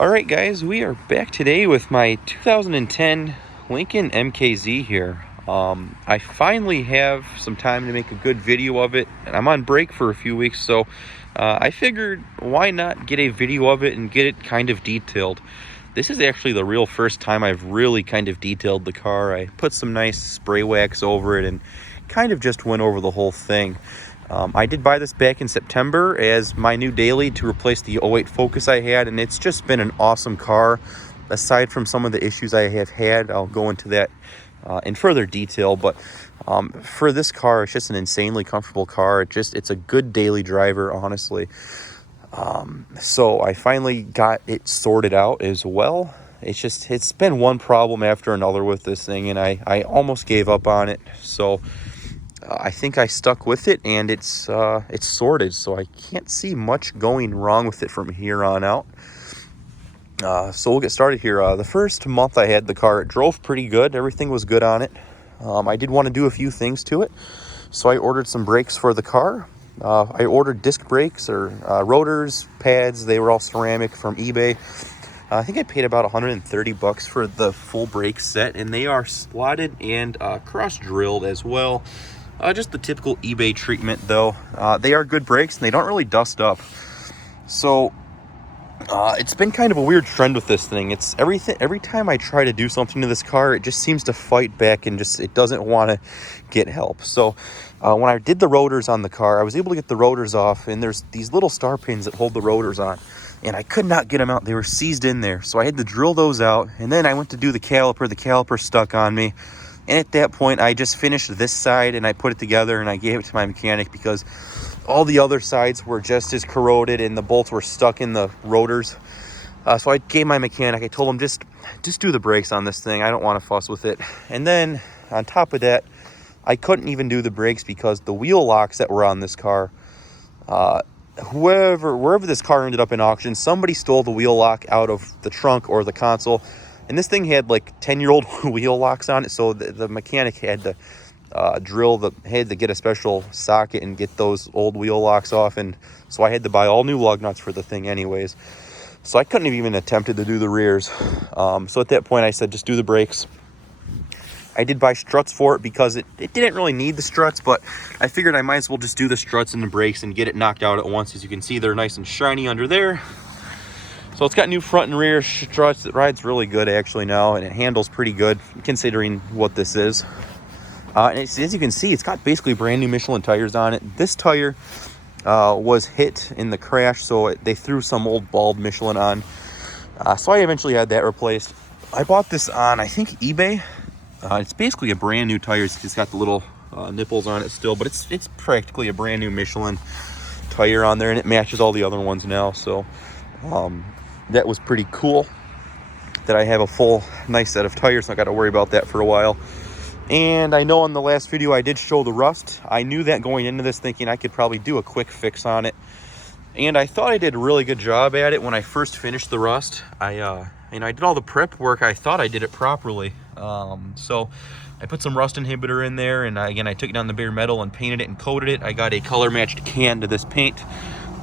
Alright guys, we are back today with my 2010 Lincoln MKZ here. I finally have some time to make a good video of it, and I'm on break for a few weeks, so I figured why not get a video of it and get it kind of detailed. This is actually the real first time I've really kind of detailed the car. I put some nice spray wax over it and kind of just went over the whole thing. I did buy this back in September as my new daily to replace the '08 Focus I had, and it's just been an awesome car. Aside from some of the issues I have had, I'll go into that in further detail, but for this car, it's just an insanely comfortable car. It's a good daily driver, honestly. So I finally got it sorted out as well. It's been one problem after another with this thing, and I almost gave up on it. So I think I stuck with it, and it's sorted, so I can't see much going wrong with it from here on out. So we'll get started here. The first month I had the car, it drove pretty good. Everything was good on it. I did want to do a few things to it, so I ordered some brakes for the car. I ordered disc brakes or rotors, pads. They were all ceramic from eBay. I think I paid about 130 bucks for the full brake set, and they are slotted and cross-drilled as well. Just the typical eBay treatment, though. They are good brakes, and they don't really dust up. So it's been kind of a weird trend with this thing. It's every time I try to do something to this car, it just seems to fight back and it doesn't want to get help. So when I did the rotors on the car, I was able to get the rotors off, and there's these little star pins that hold the rotors on, and I could not get them out. They were seized in there, so I had to drill those out. And then I went to do the caliper stuck on me. And at that point, I just finished this side and I put it together and I gave it to my mechanic because all the other sides were just as corroded and the bolts were stuck in the rotors. So I gave my mechanic, I told him, just do the brakes on this thing. I don't want to fuss with it. And then on top of that, I couldn't even do the brakes because the wheel locks that were on this car, wherever this car ended up in auction, somebody stole the wheel lock out of the trunk or the console. And this thing had like 10-year-old wheel locks on it, so the mechanic had to had to get a special socket and get those old wheel locks off. And so I had to buy all new lug nuts for the thing anyways. So I couldn't have even attempted to do the rears. So at that point I said, just do the brakes. I did buy struts for it because it didn't really need the struts, but I figured I might as well just do the struts and the brakes and get it knocked out at once. As you can see, they're nice and shiny under there. So it's got new front and rear struts. It rides really good actually now, and it handles pretty good considering what this is. And as you can see, it's got basically brand new Michelin tires on it. This tire was hit in the crash, so they threw some old bald Michelin on. So I eventually had that replaced. I bought this on, I think, eBay. It's basically a brand new tire. It's got the little nipples on it still, but it's practically a brand new Michelin tire on there, and it matches all the other ones now. So that was pretty cool that I have a full nice set of tires, so I got to worry about that for a while. And I know in the last video I did show the rust. I knew that going into this, thinking I could probably do a quick fix on it, and I thought I did a really good job at it when I first finished the rust. I did all the prep work. I thought I did it properly. So I put some rust inhibitor in there, and again I took it down the bare metal and painted it and coated it. I got a color matched can to this paint.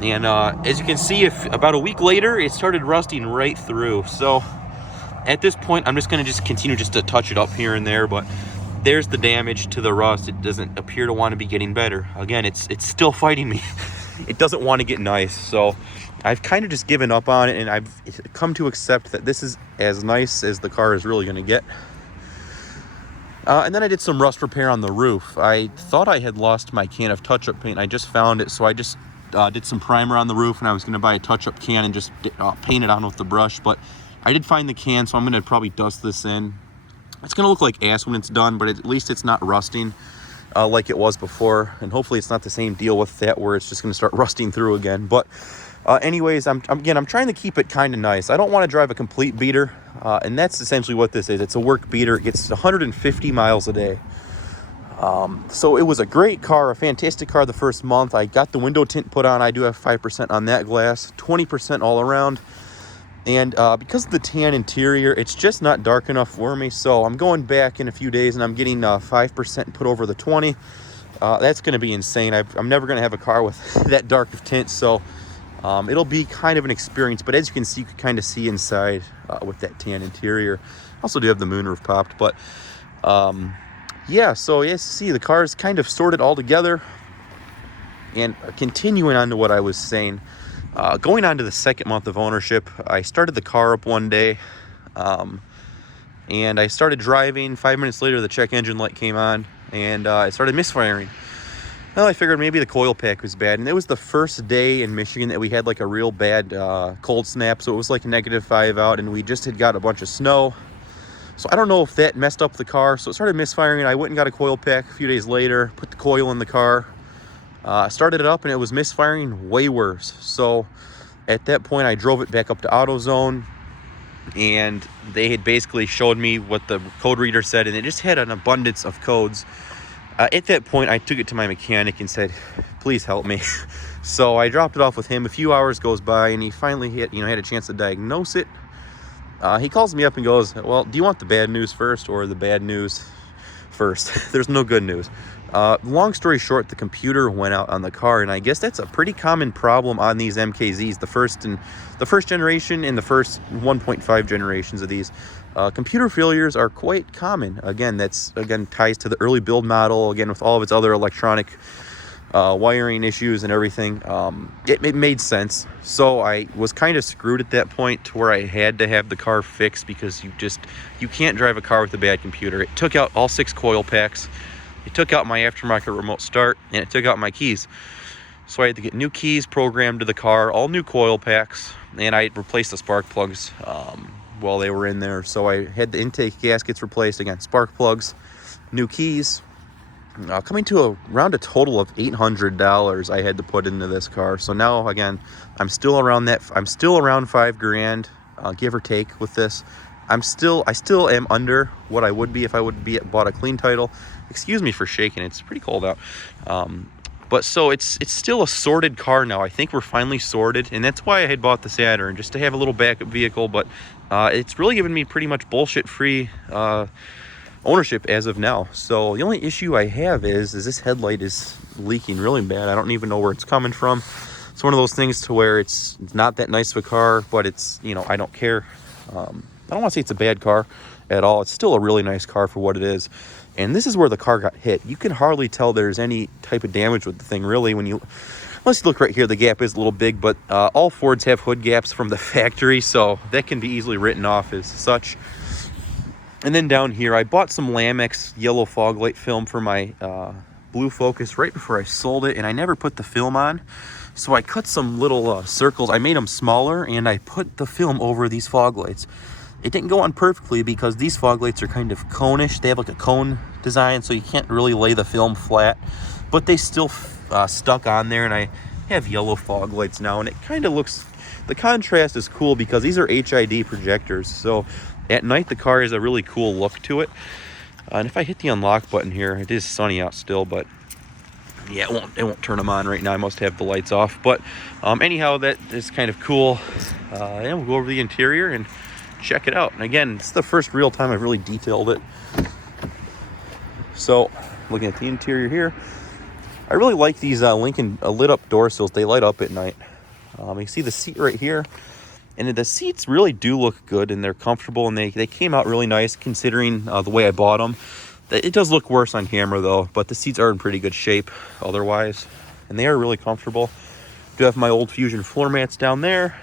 And as you can see, about a week later, it started rusting right through. So at this point, I'm just going to continue to touch it up here and there. But there's the damage to the rust. It doesn't appear to want to be getting better. Again, it's still fighting me. It doesn't want to get nice. So I've kind of just given up on it, and I've come to accept that this is as nice as the car is really going to get. And then I did some rust repair on the roof. I thought I had lost my can of touch-up paint. I just found it, so I just did some primer on the roof, and I was going to buy a touch-up can and just paint it on with the brush, but I did find the can, so I'm going to probably dust this in. It's going to look like ass when it's done, but at least it's not rusting like it was before, and hopefully it's not the same deal with that where it's just going to start rusting through again. But anyways, I'm trying to keep it kind of nice. I don't want to drive a complete beater, and that's essentially what this is. It's a work beater. It gets 150 miles a day. So it was a great car, a fantastic car the first month. I got the window tint put on. I do have 5% on that glass, 20% all around. And because of the tan interior, it's just not dark enough for me. So I'm going back in a few days and I'm getting 5% put over the 20. That's going to be insane. I'm never going to have a car with that dark of tint. So It'll be kind of an experience, but as you can see, you can kind of see inside with that tan interior. Also do have the moonroof popped, but yeah, so as you see, the car is kind of sorted all together. And continuing on to what I was saying, going on to the second month of ownership, I started the car up one day, and I started driving. 5 minutes later, the check engine light came on, and it started misfiring. Well, I figured maybe the coil pack was bad, and it was the first day in Michigan that we had like a real bad cold snap, so it was like -5 out, and we just had got a bunch of snow. So I don't know if that messed up the car, so it started misfiring. I went and got a coil pack a few days later, put the coil in the car, started it up, and it was misfiring way worse. So at that point, I drove it back up to AutoZone, and they had basically showed me what the code reader said, and it just had an abundance of codes. At that point, I took it to my mechanic and said, please help me. So I dropped it off with him. A few hours goes by, and he finally had a chance to diagnose it. He calls me up and goes, well, do you want the bad news first or the bad news first? There's no good news. Long story short, the computer went out on the car, and I guess that's a pretty common problem on these MKZs, the first generation and the first 1.5 generations of these. Computer failures are quite common. Again, that's ties to the early build model, again, with all of its other electronic wiring issues and everything. It made sense. So I was kind of screwed at that point to where I had to have the car fixed, because you can't drive a car with a bad computer. It took out all 6 coil packs. It took out my aftermarket remote start, and it took out my keys. So I had to get new keys programmed to the car, all new coil packs, and I replaced the spark plugs while they were in there. So I had the intake gaskets replaced, again, spark plugs, new keys, coming to around a total of $800 I had to put into this car. So now, again, I'm still around $5,000, give or take with this. I still am under what I would be if I would be bought a clean title. Excuse me for shaking, it's pretty cold out. But so it's still a sorted car now. I think we're finally sorted, and that's why I had bought the Saturn, just to have a little backup vehicle. But it's really given me pretty much bullshit-free ownership as of now. So the only issue I have is this headlight is leaking really bad. I don't even know where it's coming from. It's one of those things to where it's not that nice of a car, but it's, I don't care. I don't want to say it's a bad car at all. It's still a really nice car for what it is. And this is where the car got hit. You can hardly tell there's any type of damage with the thing, really. Let's look right here. The gap is a little big, but all Fords have hood gaps from the factory, so that can be easily written off as such. And then down here, I bought some Lamex yellow fog light film for my blue Focus right before I sold it, and I never put the film on. So I cut some little circles. I made them smaller, and I put the film over these fog lights. It didn't go on perfectly because these fog lights are kind of cone-ish. They have like a cone design, so you can't really lay the film flat. But they still stuck on there, and I have yellow fog lights now, and it kind of looks... The contrast is cool because these are HID projectors, so at night the car has a really cool look to it. And if I hit the unlock button here, it is sunny out still, but yeah, it won't turn them on right now. I must have the lights off. But anyhow, that is kind of cool. And we'll go over the interior and check it out. And again, it's the first real time I've really detailed it. So looking at the interior here, I really like these Lincoln lit up door sills. They light up at night. You see the seat right here, and the seats really do look good, and they're comfortable, and they came out really nice considering the way I bought them. It does look worse on camera though, but the seats are in pretty good shape otherwise, and they are really comfortable. Do have my old Fusion floor mats down there.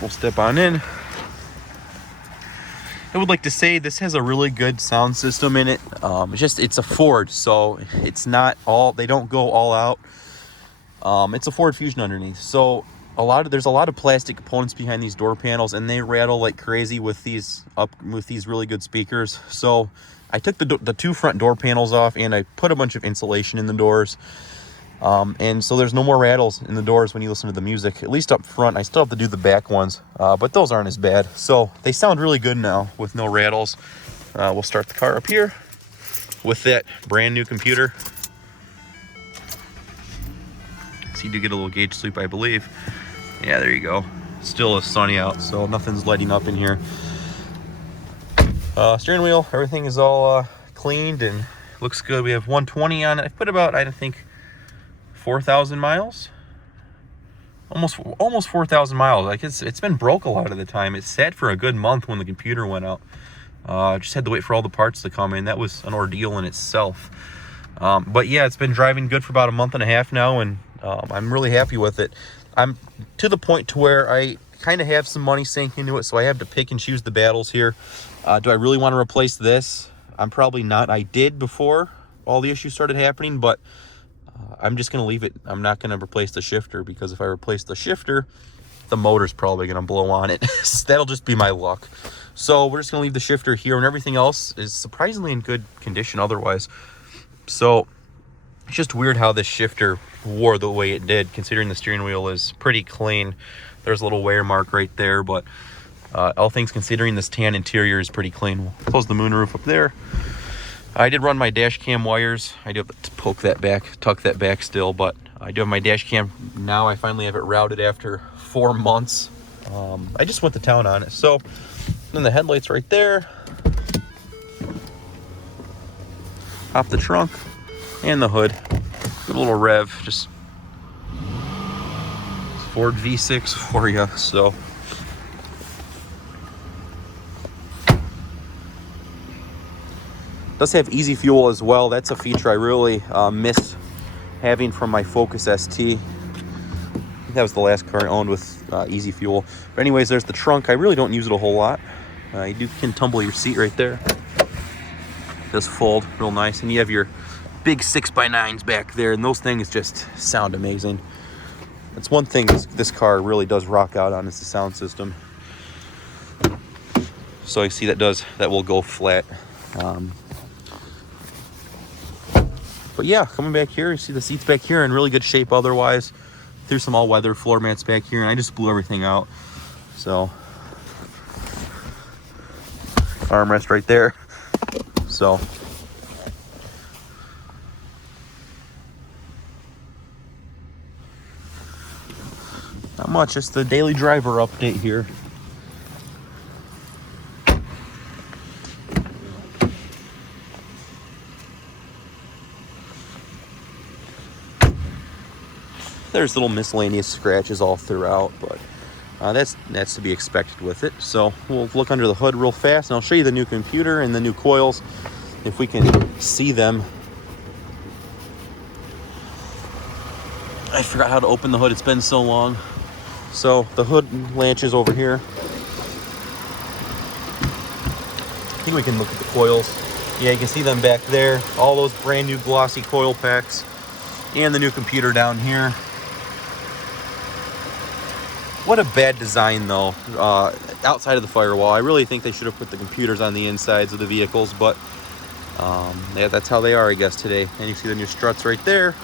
We'll step on in. I would like to say this has a really good sound system in it. It's a Ford, so it's not all, they don't go all out. It's a Ford Fusion underneath, so there's a lot of plastic components behind these door panels, and they rattle like crazy with these really good speakers. So I took the 2 front door panels off, and I put a bunch of insulation in the doors. And so there's no more rattles in the doors when you listen to the music, at least up front. I still have to do the back ones, but those aren't as bad. So they sound really good now with no rattles. We'll start the car up here with that brand new computer. So you do get a little gauge sweep, I believe. Yeah, there you go. Still is sunny out, so nothing's lighting up in here. Steering wheel, everything is all cleaned and looks good. We have 120 on it. I put about, I think, 4,000 miles. Almost 4,000 miles. Like it's been broke a lot of the time. It sat for a good month when the computer went out. Just had to wait for all the parts to come in. That was an ordeal in itself. But yeah, it's been driving good for about a month and a half now, and I'm really happy with it. I'm to the point to where I kind of have some money sank into it, so I have to pick and choose the battles here. Do I really want to replace this? I'm probably not. I did before all the issues started happening, but I'm just going to leave it. I'm not going to replace the shifter, because if I replace the shifter, the motor's probably going to blow on it. That'll just be my luck. So we're just going to leave the shifter here, and everything else is surprisingly in good condition otherwise. So it's just weird how this shifter wore the way it did, considering the steering wheel is pretty clean. There's a little wear mark right there, but all things considering, this tan interior is pretty clean. We'll close the moonroof up there. I did run my dash cam wires. I do have to poke that back, tuck that back still, but I do have my dash cam now. I finally have it routed after 4 months. I just went to town on it. So then the headlights right there. Pop the trunk and the hood. Give a little rev. Just Ford V6 for you. So does have easy fuel as well. That's a feature I really miss having from my Focus ST. That was the last car I owned with easy fuel. But anyways, there's the trunk. I really don't use it a whole lot. You can tumble your seat right there. Does fold real nice, and you have your big 6x9s back there, and those things just sound amazing. That's one thing this car really does rock out on, is the sound system. So I see that will go flat. But yeah, coming back here, you see the seats back here in really good shape otherwise. There's some all-weather floor mats back here, and I just blew everything out. So armrest right there. So not much, just the daily driver update here. There's little miscellaneous scratches all throughout, but that's to be expected with it. So we'll look under the hood real fast, and I'll show you the new computer and the new coils, if we can see them. I forgot how to open the hood. It's been so long. So the hood latches over here. I think we can look at the coils. Yeah, you can see them back there. All those brand new glossy coil packs, and the new computer down here. What a bad design, though, outside of the firewall. I really think they should have put the computers on the insides of the vehicles, but yeah, that's how they are, I guess, today. And you see the new struts right there,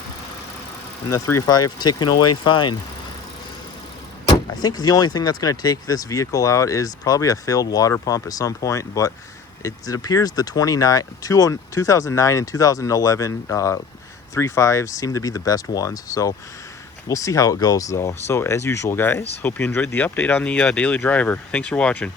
and the 3.5 ticking away fine. I think the only thing that's going to take this vehicle out is probably a failed water pump at some point, but it appears the 2009 and 2011 3.5s seem to be the best ones. So we'll see how it goes, though. So as usual, guys, hope you enjoyed the update on the daily driver. Thanks for watching.